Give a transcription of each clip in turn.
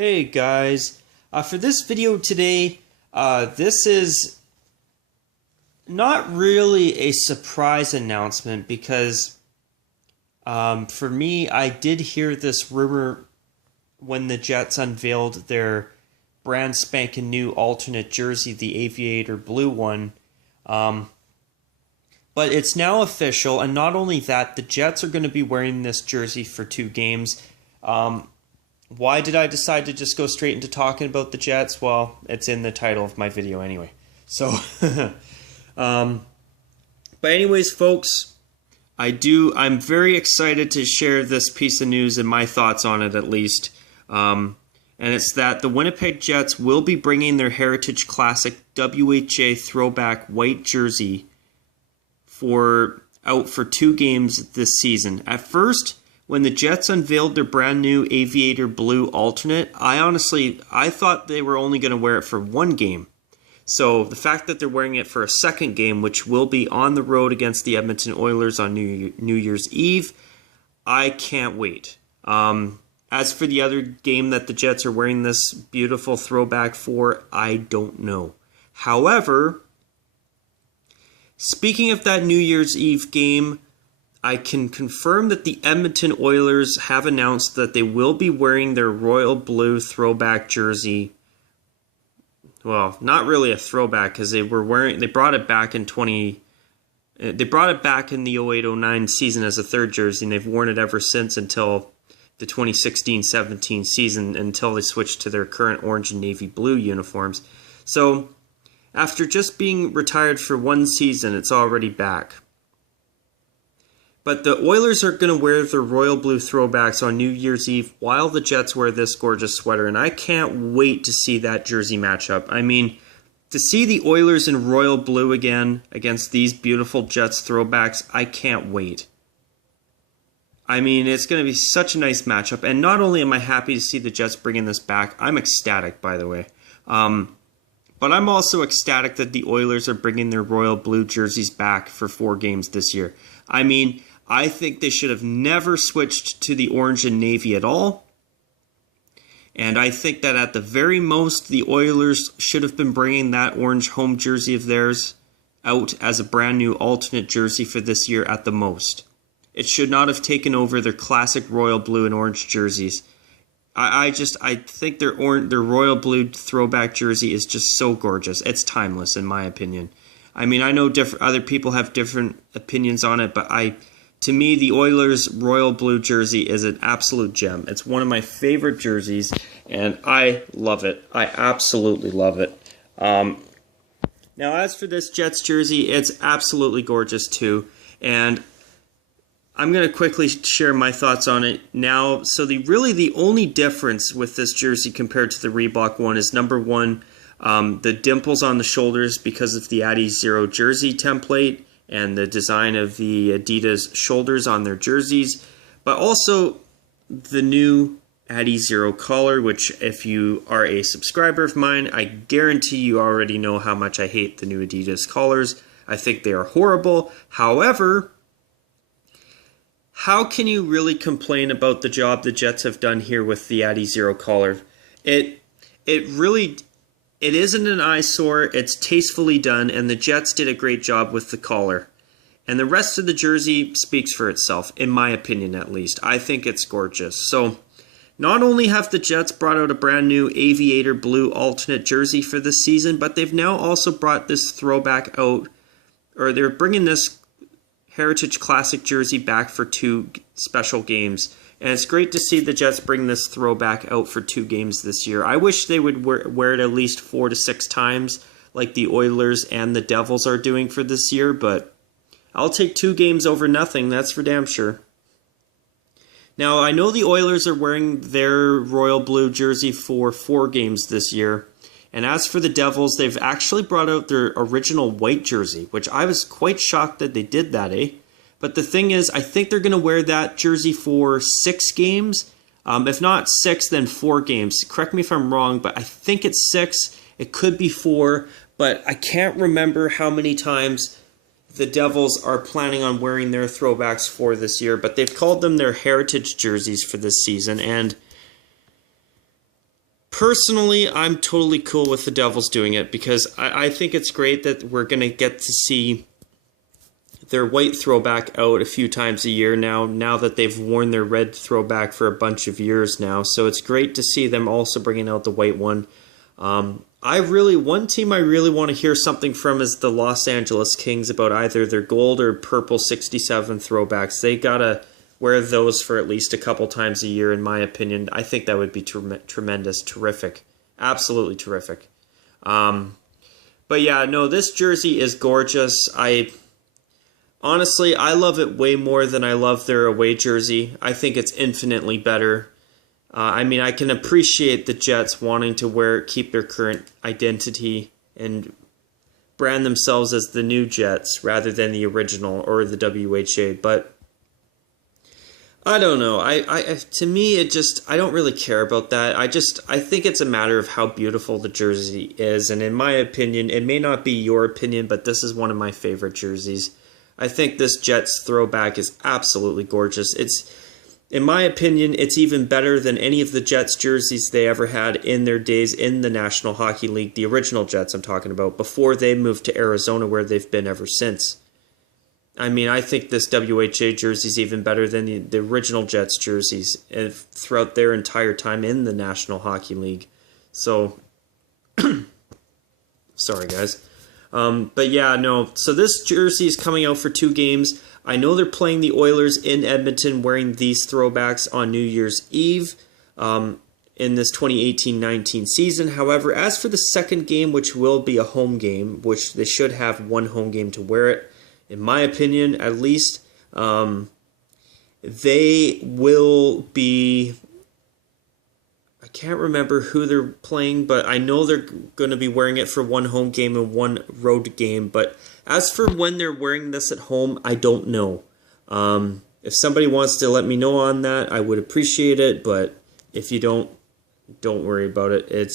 Hey guys, for this video today, this is not really a surprise announcement because for me, I did hear this rumor when the Jets unveiled their brand spanking new alternate jersey, the Aviator Blue one. But it's now official, and not only that, the Jets are going to be wearing this jersey for 2 games. Why did I decide to just go straight into talking about the Jets? Well, it's in the title of my video anyway. So, but anyways, folks, I'm very excited to share this piece of news and my thoughts on it at least. And it's that the Winnipeg Jets will be bringing their Heritage Classic WHA Throwback white jersey out for 2 games this season. At first, when the Jets unveiled their brand new Aviator Blue alternate, I thought they were only going to wear it for 1 game. So the fact that they're wearing it for a 2nd game, which will be on the road against the Edmonton Oilers on New Year's Eve, I can't wait. As for the other game that the Jets are wearing this beautiful throwback for, I don't know. However, speaking of that New Year's Eve game, I can confirm that the Edmonton Oilers have announced that they will be wearing their royal blue throwback jersey. Well, not really a throwback because they brought it back in the 08-09 season as a 3rd jersey, and they've worn it ever since until the 2016-17 season, until they switched to their current orange and navy blue uniforms. So, after just being retired for 1 season, it's already back. But the Oilers are going to wear their royal blue throwbacks on New Year's Eve while the Jets wear this gorgeous sweater, and I can't wait to see that jersey matchup. I mean, to see the Oilers in royal blue again against these beautiful Jets throwbacks, I can't wait. I mean, it's going to be such a nice matchup, and not only am I happy to see the Jets bringing this back, I'm ecstatic, by the way. But I'm also ecstatic that the Oilers are bringing their royal blue jerseys back for 4 games this year. I mean, I think they should have never switched to the orange and navy at all. And I think that at the very most, the Oilers should have been bringing that orange home jersey of theirs out as a brand new alternate jersey for this year at the most. It should not have taken over their classic royal blue and orange jerseys. I think their royal blue throwback jersey is just so gorgeous. It's timeless, in my opinion. I mean, I know other people have different opinions on it, but to me, the Oilers' royal blue jersey is an absolute gem. It's one of my favorite jerseys, and I love it. I absolutely love it. Now, as for this Jets jersey, it's absolutely gorgeous too, and I'm going to quickly share my thoughts on it now. So the only difference with this jersey compared to the Reebok one is, number one, the dimples on the shoulders because of the Adizero jersey template and the design of the Adidas shoulders on their jerseys, but also the new Adizero collar, which if you are a subscriber of mine, I guarantee you already know how much I hate the new Adidas collars. I think they are horrible. However, how can you really complain about the job the Jets have done here with the Adizero collar? It isn't an eyesore, it's tastefully done, and the Jets did a great job with the collar. And the rest of the jersey speaks for itself, in my opinion at least. I think it's gorgeous. So, not only have the Jets brought out a brand new Aviator Blue alternate jersey for this season, but they've now also brought this throwback out, or they're bringing this Heritage Classic jersey back for 2 special games. And it's great to see the Jets bring this throwback out for 2 games this year. I wish they would wear it at least 4 to 6 times like the Oilers and the Devils are doing for this year, but I'll take 2 games over nothing, that's for damn sure. Now, I know the Oilers are wearing their royal blue jersey for 4 games this year, and as for the Devils, they've actually brought out their original white jersey, which I was quite shocked that they did that, eh? But the thing is, I think they're going to wear that jersey for 6 games. If not 6, then 4 games. Correct me if I'm wrong, but I think it's 6. It could be 4, but I can't remember how many times the Devils are planning on wearing their throwbacks for this year. But they've called them their heritage jerseys for this season, and Personally, I'm totally cool with the Devils doing it because I think it's great that we're going to get to see their white throwback out a few times a year now that they've worn their red throwback for a bunch of years now. So it's great to see them also bringing out the white one. One team I really want to hear something from is the Los Angeles Kings about either their gold or purple 67 throwbacks. They got to wear those for at least a couple times a year, in my opinion. I think that would be tremendous, terrific, absolutely terrific. But yeah, no, this jersey is gorgeous. Honestly, I love it way more than I love their away jersey. I think it's infinitely better. I can appreciate the Jets wanting to keep their current identity and brand themselves as the new Jets rather than the original or the WHA, but I don't know. To me, I don't really care about that. I think it's a matter of how beautiful the jersey is, and in my opinion, it may not be your opinion, but this is one of my favorite jerseys. I think this Jets throwback is absolutely gorgeous. In my opinion, it's even better than any of the Jets jerseys they ever had in their days in the National Hockey League, the original Jets I'm talking about, before they moved to Arizona where they've been ever since. I think this WHA jersey is even better than the original Jets jerseys throughout their entire time in the National Hockey League. So, sorry guys. But yeah, no. So this jersey is coming out for 2 games. I know they're playing the Oilers in Edmonton wearing these throwbacks on New Year's Eve in this 2018-19 season. However, as for the second game, which will be a home game, which they should have one home game to wear it, in my opinion, at least, they will be... I can't remember who they're playing, but I know they're going to be wearing it for one home game and one road game. But as for when they're wearing this at home, I don't know. If somebody wants to let me know on that, I would appreciate it. But if you don't worry about it.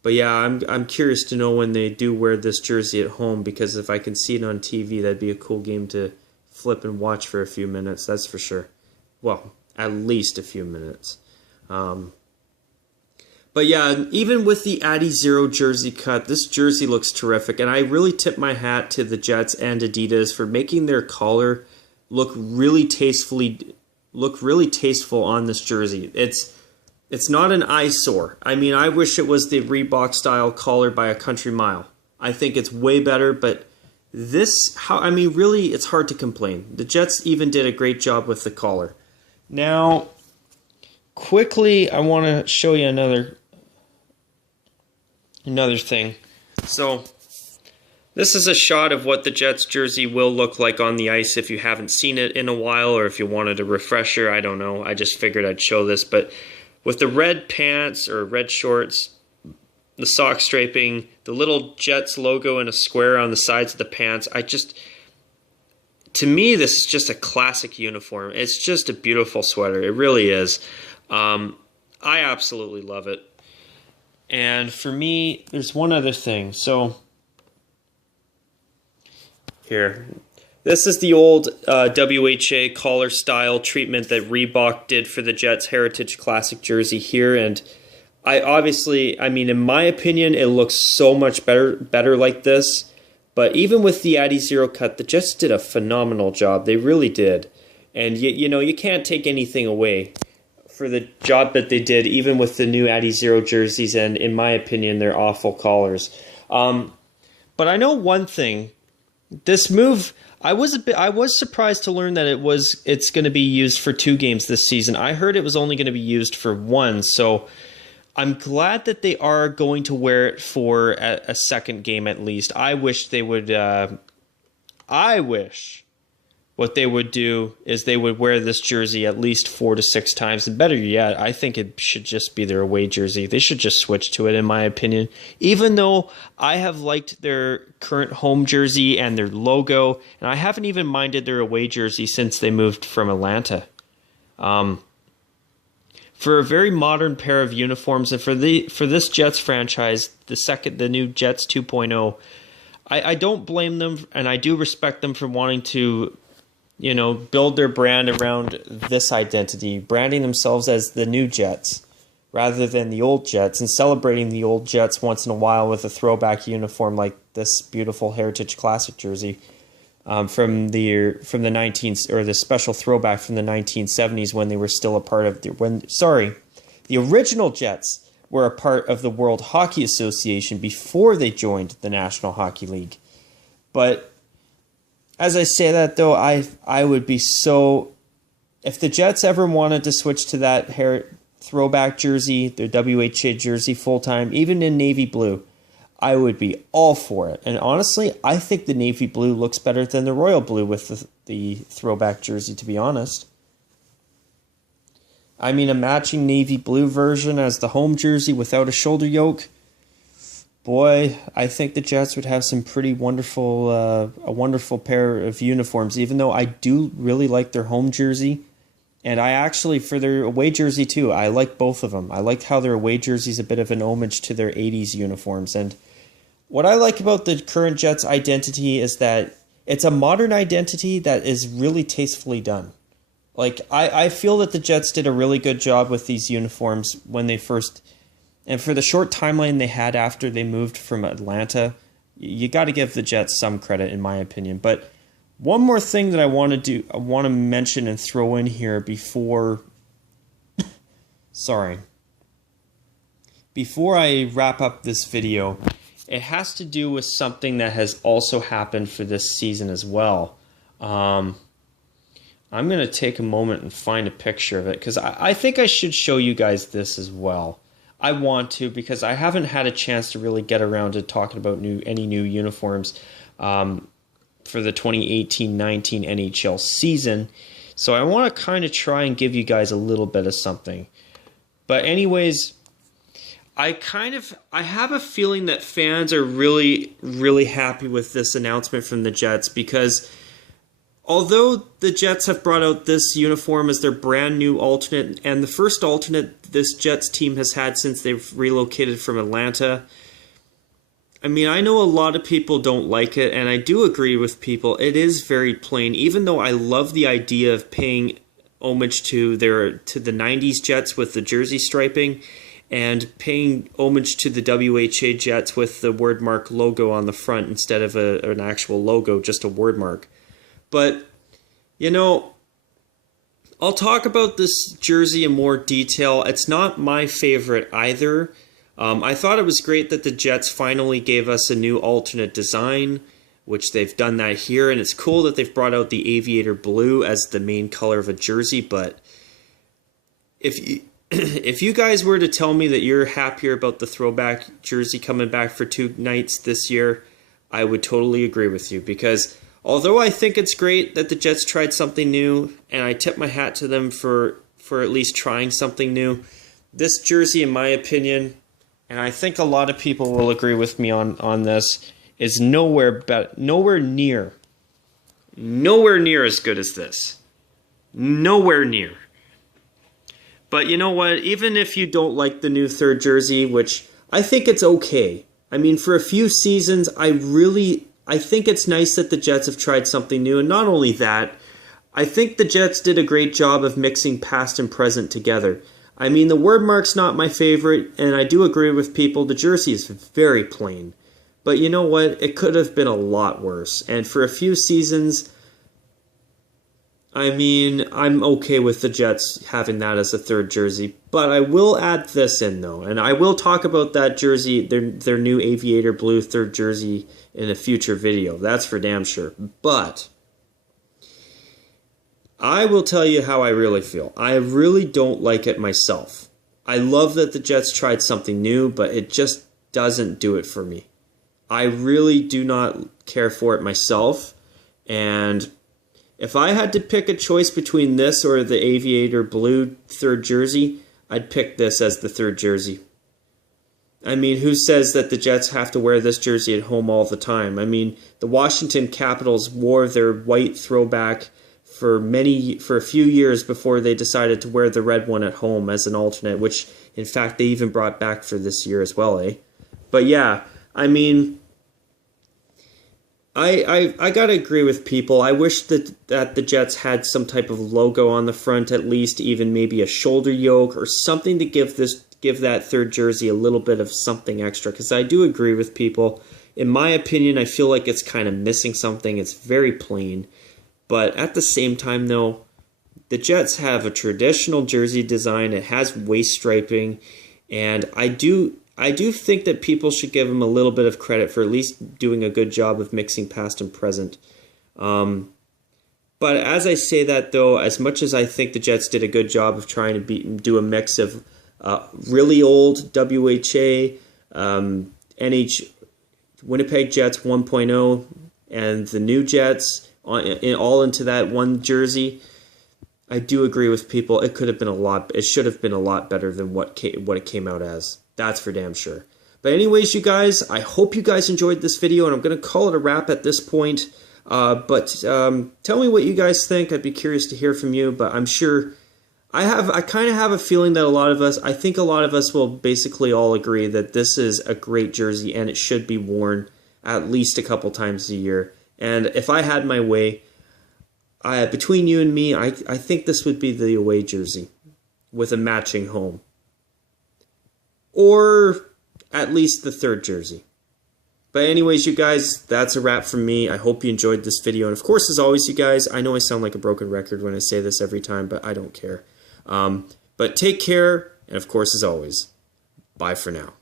But yeah, I'm curious to know when they do wear this jersey at home, because if I can see it on TV, that'd be a cool game to flip and watch for a few minutes. That's for sure. Well, at least a few minutes. But yeah, even with the Addy Zero jersey cut, this jersey looks terrific. And I really tip my hat to the Jets and Adidas for making their collar look really tasteful on this jersey. It's not an eyesore. I wish it was the Reebok style collar by a country mile. I think it's way better, but really, it's hard to complain. The Jets even did a great job with the collar. Now, quickly, I want to show you another thing. So, this is a shot of what the Jets jersey will look like on the ice if you haven't seen it in a while, or if you wanted a refresher. I don't know. I just figured I'd show this. But with the red pants or red shorts, the sock striping, the little Jets logo in a square on the sides of the pants, to me, this is just a classic uniform. It's just a beautiful sweater. It really is. I absolutely love it. And for me, there's one other thing. So, here. This is the old WHA collar style treatment that Reebok did for the Jets Heritage Classic jersey here. And in my opinion, it looks so much better like this. But even with the Addy Zero cut, the Jets did a phenomenal job. They really did. And, you can't take anything away for the job that they did, even with the new Addy Zero jerseys, and in my opinion, they're awful collars. But I know one thing. This move, I was surprised to learn that it's going to be used for 2 games this season. I heard it was only going to be used for 1, so I'm glad that they are going to wear it for a second game at least. I wish they would. What they would do is they would wear this jersey at least 4 to 6 times. And better yet, I think it should just be their away jersey. They should just switch to it, in my opinion. Even though I have liked their current home jersey and their logo, and I haven't even minded their away jersey since they moved from Atlanta. For a very modern pair of uniforms, and for this Jets franchise, the new Jets 2.0, I don't blame them, and I do respect them for wanting to build their brand around this identity, branding themselves as the new Jets. rather than the old Jets, and celebrating the old Jets once in a while with a throwback uniform like this beautiful Heritage Classic jersey from the the special throwback from the 1970s when they were still a part of the original Jets were a part of the World Hockey Association before they joined the National Hockey League. But as I say that, though, I would be so... If the Jets ever wanted to switch to that throwback jersey, their WHA jersey full-time, even in navy blue, I would be all for it. And honestly, I think the navy blue looks better than the royal blue with the throwback jersey, to be honest. I mean, a matching navy blue version as the home jersey without a shoulder yoke. Boy, I think the Jets would have some pretty wonderful, a wonderful pair of uniforms, even though I do really like their home jersey. And I actually, for their away jersey too, I like both of them. I like how their away jersey is a bit of an homage to their 80s uniforms. And what I like about the current Jets identity is that it's a modern identity that is really tastefully done. Like, I feel that the Jets did a really good job with these uniforms when they first... And for the short timeline they had after they moved from Atlanta, you got to give the Jets some credit, in my opinion. But one more thing that I want to mention and throw in here before... Before I wrap up this video, it has to do with something that has also happened for this season as well. I'm going to take a moment and find a picture of it, because I think I should show you guys this as well. I want to, because I haven't had a chance to really get around to talking about any new uniforms for the 2018-19 NHL season. So I want to kind of try and give you guys a little bit of something. But anyways, I have a feeling that fans are really, really happy with this announcement from the Jets, because although the Jets have brought out this uniform as their brand new alternate, and the first alternate this Jets team has had since they've relocated from Atlanta, I mean, I know a lot of people don't like it, and I do agree with people. It is very plain, even though I love the idea of paying homage to the 90s Jets with the jersey striping, and paying homage to the WHA Jets with the wordmark logo on the front instead of an actual logo, just a wordmark. But, you know, I'll talk about this jersey in more detail. It's not my favorite either. I thought it was great that the Jets finally gave us a new alternate design, which they've done that here, and it's cool that they've brought out the aviator blue as the main color of a jersey. But if you guys were to tell me that you're happier about the throwback jersey coming back for 2 nights this year, I would totally agree with you, because although I think it's great that the Jets tried something new, and I tip my hat to them for at least trying something new, this jersey, in my opinion, and I think a lot of people will agree with me on this, is nowhere near as good as this. Nowhere near. But you know what? Even if you don't like the new third jersey, which I think it's okay. I mean, for a few seasons, I think it's nice that the Jets have tried something new. And not only that, I think the Jets did a great job of mixing past and present together. I mean, the wordmark's not my favorite, and I do agree with people. The jersey is very plain. But you know what? It could have been a lot worse. And for a few seasons, I mean, I'm okay with the Jets having that as a third jersey. But I will add this in, though. And I will talk about that jersey, their new aviator blue third jersey, in a future video. That's for damn sure. But I will tell you how I really feel. I really don't like it myself. I love that the Jets tried something new, but it just doesn't do it for me. I really do not care for it myself. And if I had to pick a choice between this or the aviator blue third jersey, I'd pick this as the third jersey. I mean, who says that the Jets have to wear this jersey at home all the time? I mean, the Washington Capitals wore their white throwback for a few years before they decided to wear the red one at home as an alternate, which, in fact, they even brought back for this year as well, eh? But yeah, I mean, I gotta agree with people. I wish that the Jets had some type of logo on the front, at least, even maybe a shoulder yoke or something to give give that third jersey a little bit of something extra, because I do agree with people. In my opinion, I feel like it's kind of missing something. It's very plain. But at the same time, though, the Jets have a traditional jersey design. It has waist striping, and I do think that people should give them a little bit of credit for at least doing a good job of mixing past and present. But as I say that, though, as much as I think the Jets did a good job of trying to do a mix of really old WHA, Winnipeg Jets 1.0, and the new Jets all into that one jersey, I do agree with people. It could have been it should have been a lot better than what it came out as. That's for damn sure. But anyways, you guys, I hope you guys enjoyed this video, and I'm going to call it a wrap at this point. But tell me what you guys think. I'd be curious to hear from you, but I'm sure I kind of have a feeling that I think a lot of us will basically all agree that this is a great jersey and it should be worn at least a couple times a year. And if I had my way, between you and me, I think this would be the away jersey with a matching home. Or at least the third jersey. But anyways, you guys, that's a wrap from me. I hope you enjoyed this video. And of course, as always, you guys, I know I sound like a broken record when I say this every time, but I don't care. But take care, and of course, as always, bye for now.